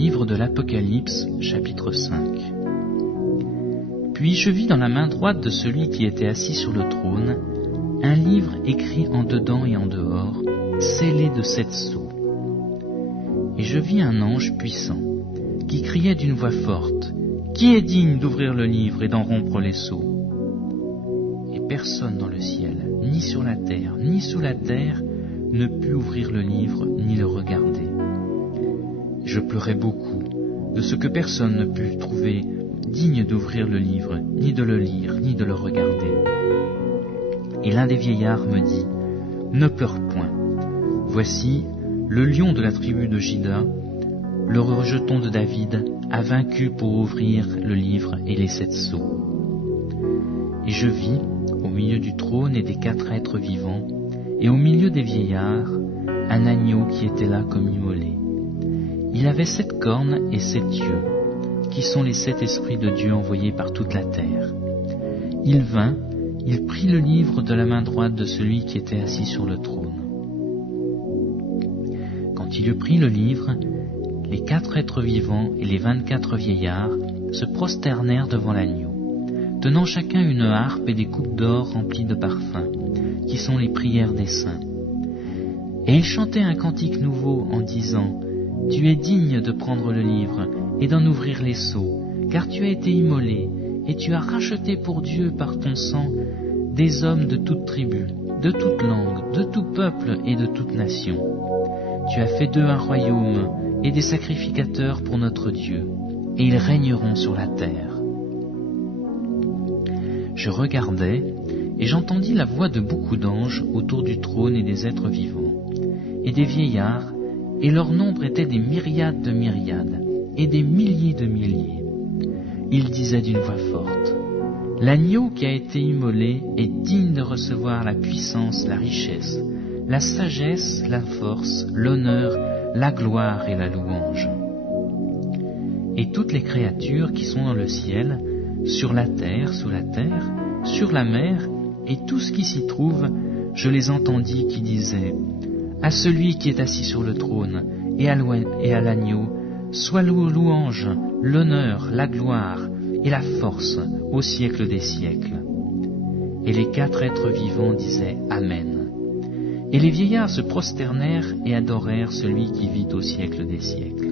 Livre de l'Apocalypse, chapitre 5. Puis je vis dans la main droite de celui qui était assis sur le trône un livre écrit en dedans et en dehors, scellé de 7 sceaux. Et je vis un ange puissant qui criait d'une voix forte : « Qui est digne d'ouvrir le livre et d'en rompre les sceaux ?» Et personne dans le ciel, ni sur la terre, ni sous la terre, ne put ouvrir le livre ni le regarder. Je pleurais beaucoup de ce que personne ne put trouver digne d'ouvrir le livre, ni de le lire, ni de le regarder. Et l'un des vieillards me dit : « Ne pleure point. Voici, le lion de la tribu de Juda, le rejeton de David, a vaincu pour ouvrir le livre et les 7 sceaux. » Et je vis, au milieu du trône et des 4 êtres vivants, et au milieu des vieillards, un agneau qui était là comme immolé. Il avait 7 cornes et 7 yeux, qui sont les 7 esprits de Dieu envoyés par toute la terre. Il vint, il prit le livre de la main droite de celui qui était assis sur le trône. Quand il eut pris le livre, les 4 êtres vivants et les 24 vieillards se prosternèrent devant l'agneau, tenant chacun une harpe et des coupes d'or remplies de parfums, qui sont les prières des saints. Et ils chantaient un cantique nouveau en disant : « Tu es digne de prendre le livre et d'en ouvrir les sceaux, car tu as été immolé, et tu as racheté pour Dieu par ton sang des hommes de toute tribu, de toute langue, de tout peuple et de toute nation. Tu as fait d'eux un royaume et des sacrificateurs pour notre Dieu, et ils régneront sur la terre. » Je regardais, et j'entendis la voix de beaucoup d'anges autour du trône et des êtres vivants, et des vieillards, et leur nombre était des myriades de myriades, et des milliers de milliers. Ils disaient d'une voix forte : « L'agneau qui a été immolé est digne de recevoir la puissance, la richesse, la sagesse, la force, l'honneur, la gloire et la louange. » Et toutes les créatures qui sont dans le ciel, sur la terre, sous la terre, sur la mer, et tout ce qui s'y trouve, je les entendis qui disaient : « À celui qui est assis sur le trône et à l'agneau, soit louange, l'honneur, la gloire et la force au siècle des siècles. » Et les 4 êtres vivants disaient Amen. Et les vieillards se prosternèrent et adorèrent celui qui vit au siècle des siècles.